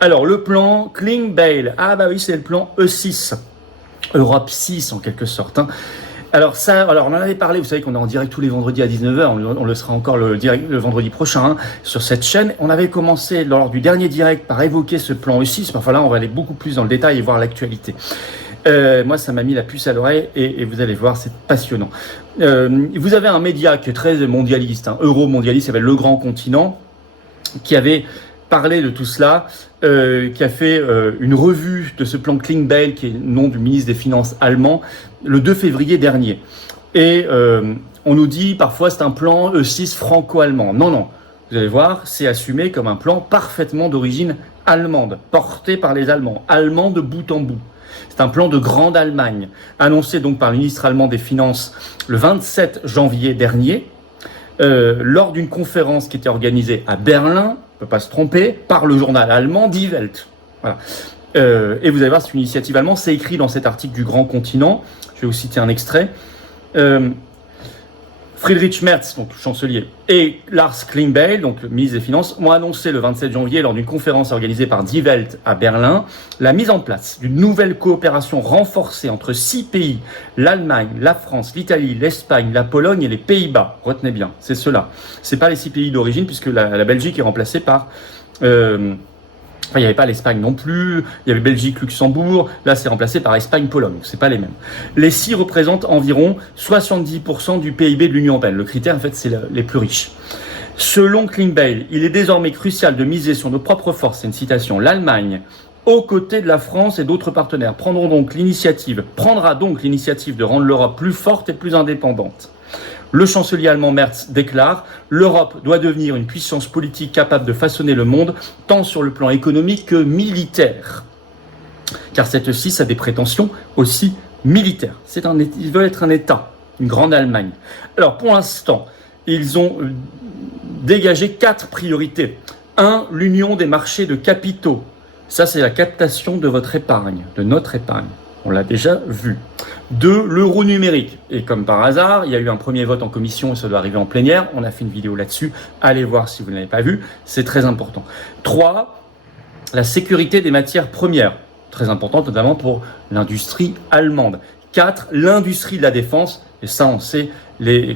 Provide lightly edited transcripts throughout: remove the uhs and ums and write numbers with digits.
Alors, le plan Klingbeil. Ah bah oui, c'est le plan E6. Europe 6 en quelque sorte. Alors on en avait parlé, vous savez qu'on est en direct tous les vendredis à 19h, on le sera encore le vendredi prochain sur cette chaîne. On avait commencé lors du dernier direct par évoquer ce plan E6, enfin là on va aller beaucoup plus dans le détail et voir l'actualité. Moi ça m'a mis la puce à l'oreille et vous allez voir, c'est passionnant. Vous avez un média qui est très mondialiste, euro-mondialiste, ça s'appelle Le Grand Continent, qui avait parlé de tout cela, qui a fait une revue de ce plan Klingbeil, qui est le nom du ministre des Finances allemand, le 2 février dernier. Et on nous dit parfois c'est un plan E6 franco-allemand. Non, vous allez voir, c'est assumé comme un plan parfaitement d'origine allemande, porté par les Allemands, allemands de bout en bout. C'est un plan de grande Allemagne, annoncé donc par le ministre allemand des Finances le 27 janvier dernier, lors d'une conférence qui était organisée à Berlin, on ne peut pas se tromper, par le journal allemand Die Welt. Voilà. Et vous allez voir, c'est une initiative allemande, c'est écrit dans cet article du Grand Continent. Je vais vous citer un extrait. Friedrich Merz, donc chancelier, et Lars Klingbeil, donc le ministre des Finances, ont annoncé le 27 janvier, lors d'une conférence organisée par Die Welt à Berlin, la mise en place d'une nouvelle coopération renforcée entre 6 pays, l'Allemagne, la France, l'Italie, l'Espagne, la Pologne et les Pays-Bas. Retenez bien, c'est cela. C'est pas les 6 pays d'origine, puisque la Belgique est remplacée par... il n'y avait pas l'Espagne non plus, il y avait Belgique, Luxembourg, là c'est remplacé par Espagne-Pologne, donc c'est pas les mêmes. Les 6 représentent environ 70% du PIB de l'Union européenne. Le critère, en fait, c'est les plus riches. Selon Klingbeil, il est désormais crucial de miser sur nos propres forces, c'est une citation, l'Allemagne, aux côtés de la France et d'autres partenaires, prendra donc l'initiative de rendre l'Europe plus forte et plus indépendante. Le chancelier allemand Merz déclare « L'Europe doit devenir une puissance politique capable de façonner le monde, tant sur le plan économique que militaire. » Car cette-ci a des prétentions aussi militaires. Ils veulent être un État, une grande Allemagne. Alors pour l'instant, ils ont dégagé 4 priorités. 1. L'union des marchés de capitaux. Ça, c'est la captation de votre épargne, de notre épargne. On l'a déjà vu. 2. L'euro numérique. Et comme par hasard, il y a eu un premier vote en commission et ça doit arriver en plénière. On a fait une vidéo là-dessus. Allez voir si vous ne l'avez pas vu. C'est très important. 3. La sécurité des matières premières. Très importante notamment pour l'industrie allemande. 4. L'industrie de la défense. Et ça, on sait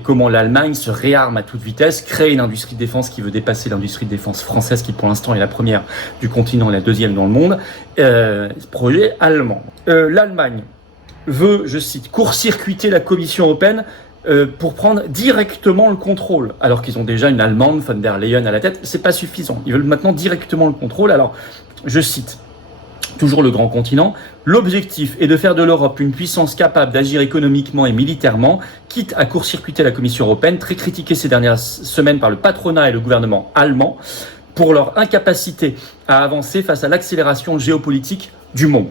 comment l'Allemagne se réarme à toute vitesse, crée une industrie de défense qui veut dépasser l'industrie de défense française, qui pour l'instant est la première du continent et la deuxième dans le monde. Projet allemand. L'Allemagne veut, je cite, court-circuiter la Commission européenne pour prendre directement le contrôle, alors qu'ils ont déjà une Allemande, von der Leyen à la tête. C'est pas suffisant. Ils veulent maintenant directement le contrôle. Alors, je cite, toujours le Grand Continent, l'objectif est de faire de l'Europe une puissance capable d'agir économiquement et militairement, quitte à court-circuiter la Commission européenne, très critiquée ces dernières semaines par le patronat et le gouvernement allemand, pour leur incapacité à avancer face à l'accélération géopolitique du monde.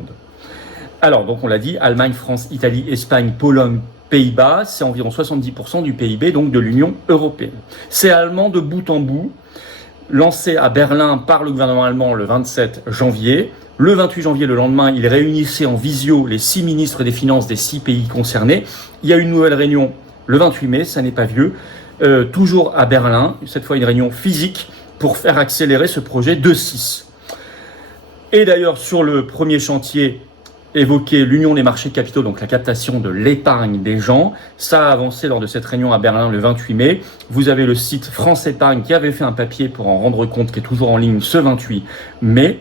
Alors, donc on l'a dit, Allemagne, France, Italie, Espagne, Pologne, Pays-Bas, c'est environ 70% du PIB donc de l'Union européenne. C'est allemand de bout en bout, lancé à Berlin par le gouvernement allemand le 27 janvier. Le 28 janvier, le lendemain, il réunissait en visio les 6 ministres des Finances des 6 pays concernés. Il y a une nouvelle réunion le 28 mai, ça n'est pas vieux, toujours à Berlin, cette fois une réunion physique pour faire accélérer ce projet de 6. Et d'ailleurs, sur le premier chantier, évoquer l'union des marchés de capitaux, donc la captation de l'épargne des gens. Ça a avancé lors de cette réunion à Berlin le 28 mai. Vous avez le site France Épargne qui avait fait un papier pour en rendre compte, qui est toujours en ligne ce 28 mai.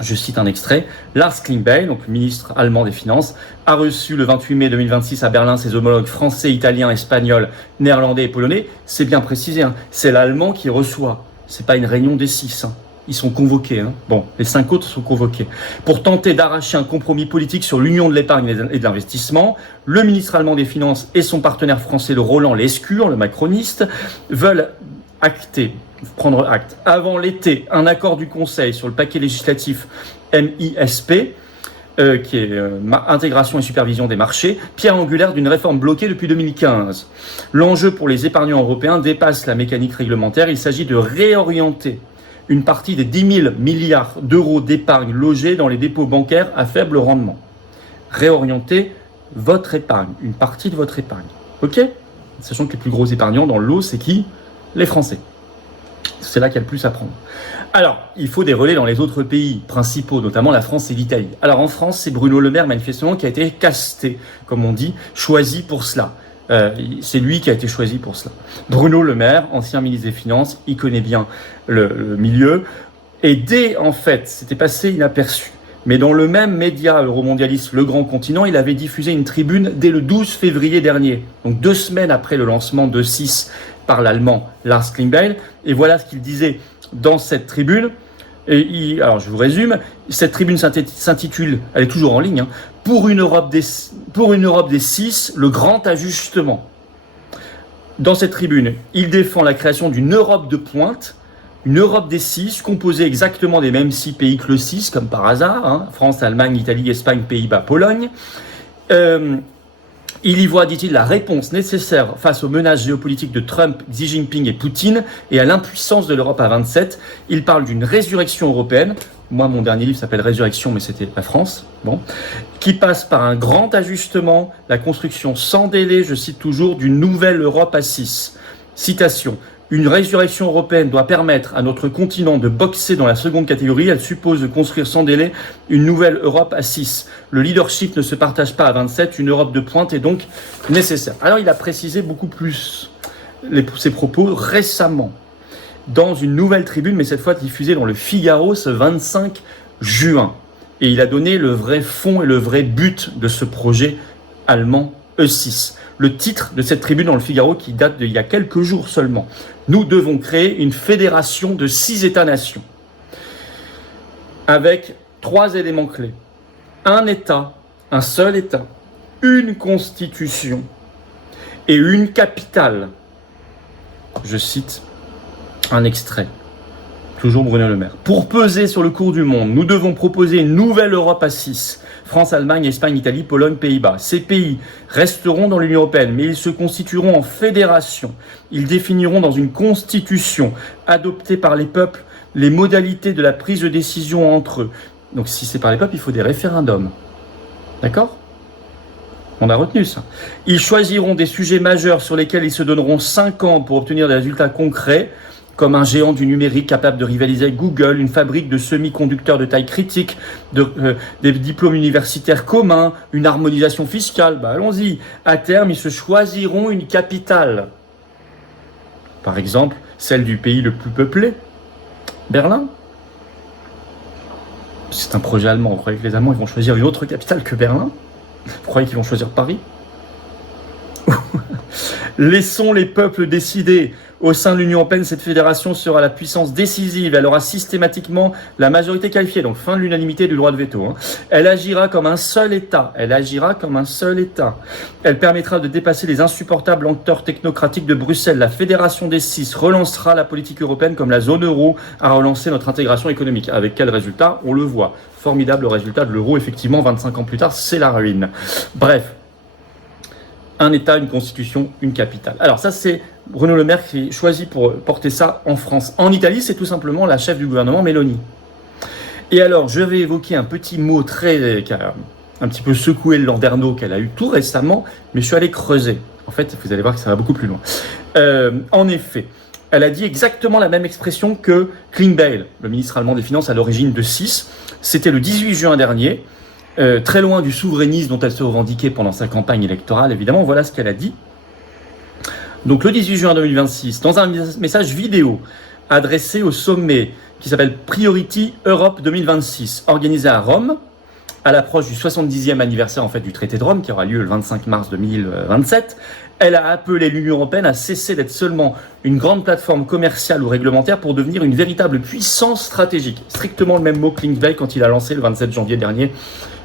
Je cite un extrait. Lars Klingbeil, donc le ministre allemand des Finances, a reçu le 28 mai 2026 à Berlin ses homologues français, italiens, espagnols, néerlandais et polonais. C'est bien précisé, c'est l'allemand qui reçoit. C'est pas une réunion des 6. Ils sont convoqués. Bon, les 5 autres sont convoqués. Pour tenter d'arracher un compromis politique sur l'union de l'épargne et de l'investissement, le ministre allemand des Finances et son partenaire français, le Roland Lescure, le macroniste, veulent prendre acte avant l'été, un accord du Conseil sur le paquet législatif MISP, qui est intégration et supervision des marchés, pierre angulaire d'une réforme bloquée depuis 2015. L'enjeu pour les épargnants européens dépasse la mécanique réglementaire. Il s'agit de réorienter une partie des 10 000 milliards d'euros d'épargne logés dans les dépôts bancaires à faible rendement. Réorienter votre épargne, une partie de votre épargne. Ok ? Sachant que les plus gros épargnants dans le lot, c'est qui ? Les Français. C'est là qu'il y a le plus à prendre. Alors, il faut des relais dans les autres pays principaux, notamment la France et l'Italie. Alors en France, c'est Bruno Le Maire, manifestement, qui a été casté, comme on dit, choisi pour cela. C'est lui qui a été choisi pour cela. Bruno Le Maire, ancien ministre des Finances, il connaît bien le milieu. Et dès, en fait, c'était passé inaperçu. Mais dans le même média euromondialiste, Le Grand Continent, il avait diffusé une tribune dès le 12 février dernier. Donc 2 semaines après le lancement de 6 par l'allemand Lars Klingbeil. Et voilà ce qu'il disait dans cette tribune. Alors je vous résume, cette tribune s'intitule, elle est toujours en ligne, hein, pour une Europe des 6, le grand ajustement. Dans cette tribune, il défend la création d'une Europe de pointe, une Europe des 6, composée exactement des mêmes 6 pays que le 6, comme par hasard, hein, France, Allemagne, Italie, Espagne, Pays-Bas, Pologne. Il y voit, dit-il, la réponse nécessaire face aux menaces géopolitiques de Trump, Xi Jinping et Poutine et à l'impuissance de l'Europe à 27. Il parle d'une résurrection européenne. Moi, mon dernier livre s'appelle Résurrection, mais c'était la France. Bon. Qui passe par un grand ajustement, la construction sans délai, je cite toujours, d'une nouvelle Europe à 6. Citation. Une résurrection européenne doit permettre à notre continent de boxer dans la seconde catégorie. Elle suppose de construire sans délai une nouvelle Europe à 6. Le leadership ne se partage pas à 27. Une Europe de pointe est donc nécessaire. Alors, il a précisé beaucoup plus ses propos récemment dans une nouvelle tribune, mais cette fois diffusée dans le Figaro ce 25 juin. Et il a donné le vrai fond et le vrai but de ce projet allemand E6. Le titre de cette tribune dans le Figaro qui date d'il y a quelques jours seulement. Nous devons créer une fédération de 6 États-nations avec 3 éléments clés. Un État, un seul État, une constitution et une capitale. Je cite un extrait. Toujours Bruno Le Maire. Pour peser sur le cours du monde, nous devons proposer une nouvelle Europe à 6. France, Allemagne, Espagne, Italie, Pologne, Pays-Bas. Ces pays resteront dans l'Union européenne, mais ils se constitueront en fédération. Ils définiront dans une constitution adoptée par les peuples les modalités de la prise de décision entre eux. Donc si c'est par les peuples, il faut des référendums. D'accord ? On a retenu ça. Ils choisiront des sujets majeurs sur lesquels ils se donneront 5 ans pour obtenir des résultats concrets, comme un géant du numérique capable de rivaliser avec Google, une fabrique de semi-conducteurs de taille critique, des diplômes universitaires communs, une harmonisation fiscale. Allons-y. À terme, ils se choisiront une capitale. Par exemple, celle du pays le plus peuplé, Berlin. C'est un projet allemand. Vous croyez que les Allemands ils vont choisir une autre capitale que Berlin ? Vous croyez qu'ils vont choisir Paris ? Laissons les peuples décider. Au sein de l'Union européenne, cette fédération sera la puissance décisive. Elle aura systématiquement la majorité qualifiée, donc fin de l'unanimité du droit de veto. Elle agira comme un seul État. Elle permettra de dépasser les insupportables lenteurs technocratiques de Bruxelles. La fédération des 6 relancera la politique européenne comme la zone euro a relancé notre intégration économique. Avec quel résultat ? On le voit. Formidable résultat de l'euro, effectivement, 25 ans plus tard, c'est la ruine. Bref. Un État, une constitution, une capitale. Alors ça, c'est Bruno Le Maire qui choisit pour porter ça en France. En Italie, c'est tout simplement la chef du gouvernement, Meloni. Et alors, je vais évoquer un petit mot qui a un petit peu secoué le landerneau qu'elle a eu tout récemment, mais je suis allé creuser. En fait, vous allez voir que ça va beaucoup plus loin. En effet, elle a dit exactement la même expression que Klingbeil, le ministre allemand des Finances à l'origine de 6. C'était le 18 juin dernier. Très loin du souverainisme dont elle se revendiquait pendant sa campagne électorale, évidemment, voilà ce qu'elle a dit. Donc le 18 juin 2026, dans un message vidéo adressé au sommet qui s'appelle Priority Europe 2026, organisé à Rome, à l'approche du 70e anniversaire en fait, du traité de Rome, qui aura lieu le 25 mars 2027, elle a appelé l'Union européenne à cesser d'être seulement une grande plateforme commerciale ou réglementaire pour devenir une véritable puissance stratégique. Strictement le même mot Klingbeil quand il a lancé le 27 janvier dernier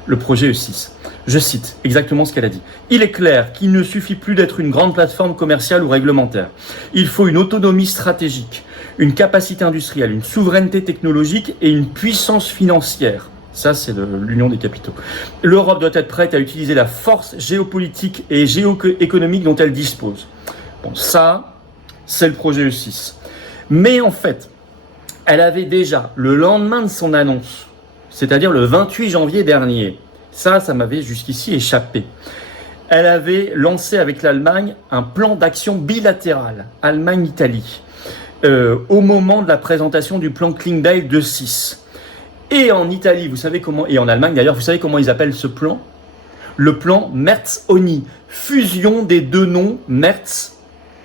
le projet E6. Je cite exactement ce qu'elle a dit. Il est clair qu'il ne suffit plus d'être une grande plateforme commerciale ou réglementaire. Il faut une autonomie stratégique, une capacité industrielle, une souveraineté technologique et une puissance financière. Ça, c'est de l'union des capitaux. L'Europe doit être prête à utiliser la force géopolitique et géoéconomique dont elle dispose. Bon, ça, c'est le projet E6. Mais en fait, elle avait déjà, le lendemain de son annonce, c'est-à-dire le 28 janvier dernier, ça m'avait jusqu'ici échappé. Elle avait lancé avec l'Allemagne un plan d'action bilatéral, Allemagne-Italie. au moment de la présentation du plan Klingbeil de 6. Et en Italie, vous savez comment, et en Allemagne d'ailleurs, vous savez comment ils appellent ce plan? Le plan Merz-Oni, fusion des deux noms Merz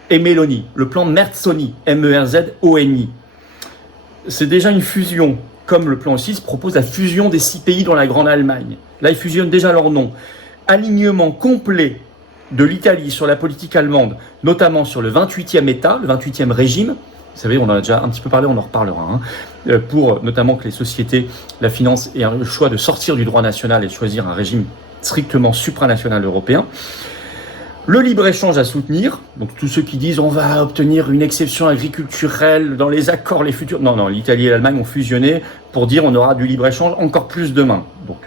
et Meloni. Le plan Merz-Oni, M-E-R-Z-O-N-I. C'est déjà une fusion, comme le plan 6 propose la fusion des 6 pays dans la Grande Allemagne. Là, ils fusionnent déjà leurs noms. Alignement complet de l'Italie sur la politique allemande, notamment sur le 28e État, le 28e régime. Vous savez, on en a déjà un petit peu parlé, on en reparlera. Pour notamment que les sociétés, la finance aient le choix de sortir du droit national et de choisir un régime strictement supranational européen. Le libre-échange à soutenir, donc tous ceux qui disent on va obtenir une exception agriculturelle dans les accords, les futurs... Non, l'Italie et l'Allemagne ont fusionné pour dire on aura du libre-échange encore plus demain. Donc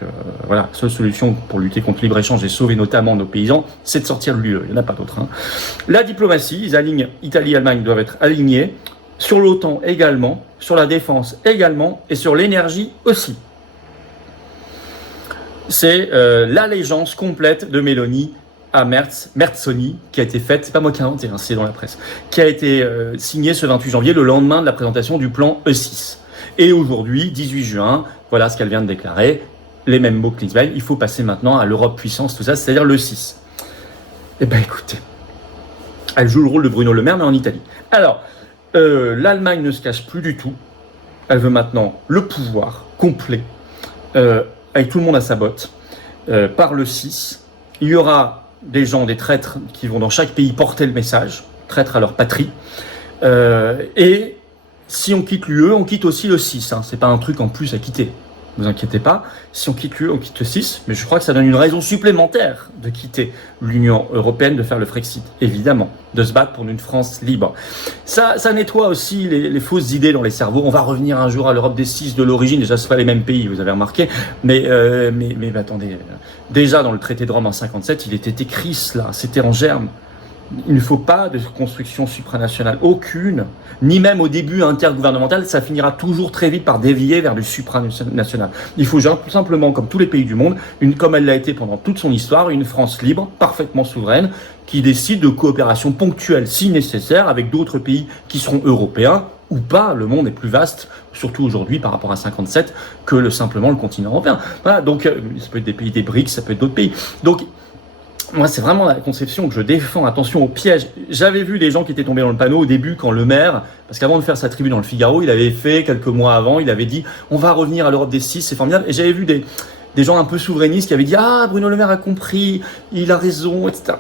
voilà, seule solution pour lutter contre le libre-échange et sauver notamment nos paysans, c'est de sortir de l'UE, il n'y en a pas d'autre. La diplomatie, ils alignent, Italie et Allemagne doivent être alignés, sur l'OTAN également, sur la défense également, et sur l'énergie aussi. C'est l'allégeance complète de Meloni à Merz-Oni, qui a été faite, c'est pas moi qui ai inventé, c'est dans la presse, qui a été signée ce 28 janvier, le lendemain de la présentation du plan E6. Et aujourd'hui, 18 juin, voilà ce qu'elle vient de déclarer, les mêmes mots que Klingbeil, il faut passer maintenant à l'Europe puissance, tout ça, c'est-à-dire le 6. Eh bien écoutez, elle joue le rôle de Bruno Le Maire, mais en Italie. Alors, l'Allemagne ne se cache plus du tout, elle veut maintenant le pouvoir complet, avec tout le monde à sa botte, par le 6. Il y aura des gens, des traîtres qui vont dans chaque pays porter le message, traîtres à leur patrie. Et si on quitte l'UE, on quitte aussi le 6. C'est pas un truc en plus à quitter. Ne vous inquiétez pas. Si on quitte l'UE, on quitte le 6. Mais je crois que ça donne une raison supplémentaire de quitter l'Union européenne, de faire le Frexit, évidemment, de se battre pour une France libre. Ça nettoie aussi les fausses idées dans les cerveaux. On va revenir un jour à l'Europe des 6 de l'origine. Déjà, ce pas les mêmes pays, vous avez remarqué. Mais attendez, déjà dans le traité de Rome en 57, il était écrit cela. C'était en germe. Il ne faut pas de construction supranationale, aucune, ni même au début intergouvernemental, ça finira toujours très vite par dévier vers du supranational. Il faut tout simplement, comme tous les pays du monde, comme elle l'a été pendant toute son histoire, une France libre, parfaitement souveraine, qui décide de coopération ponctuelle si nécessaire avec d'autres pays qui seront européens ou pas. Le monde est plus vaste, surtout aujourd'hui par rapport à 57, que simplement le continent européen. Voilà, donc ça peut être des pays des BRICS, ça peut être d'autres pays. Donc moi, c'est vraiment la conception que je défends. Attention au piège. J'avais vu des gens qui étaient tombés dans le panneau au début quand Le Maire, parce qu'avant de faire sa tribune dans le Figaro, il avait fait quelques mois avant, il avait dit on va revenir à l'Europe des 6, c'est formidable. Et j'avais vu des gens un peu souverainistes qui avaient dit ah, Bruno Le Maire a compris, il a raison, etc.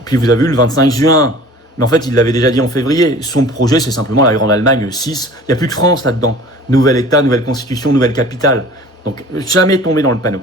Et puis vous avez vu le 25 juin. Mais en fait, il l'avait déjà dit en février. Son projet, c'est simplement la Grande Allemagne 6. Il n'y a plus de France là-dedans. Nouvel État, nouvelle constitution, nouvelle capitale. Donc, jamais tomber dans le panneau.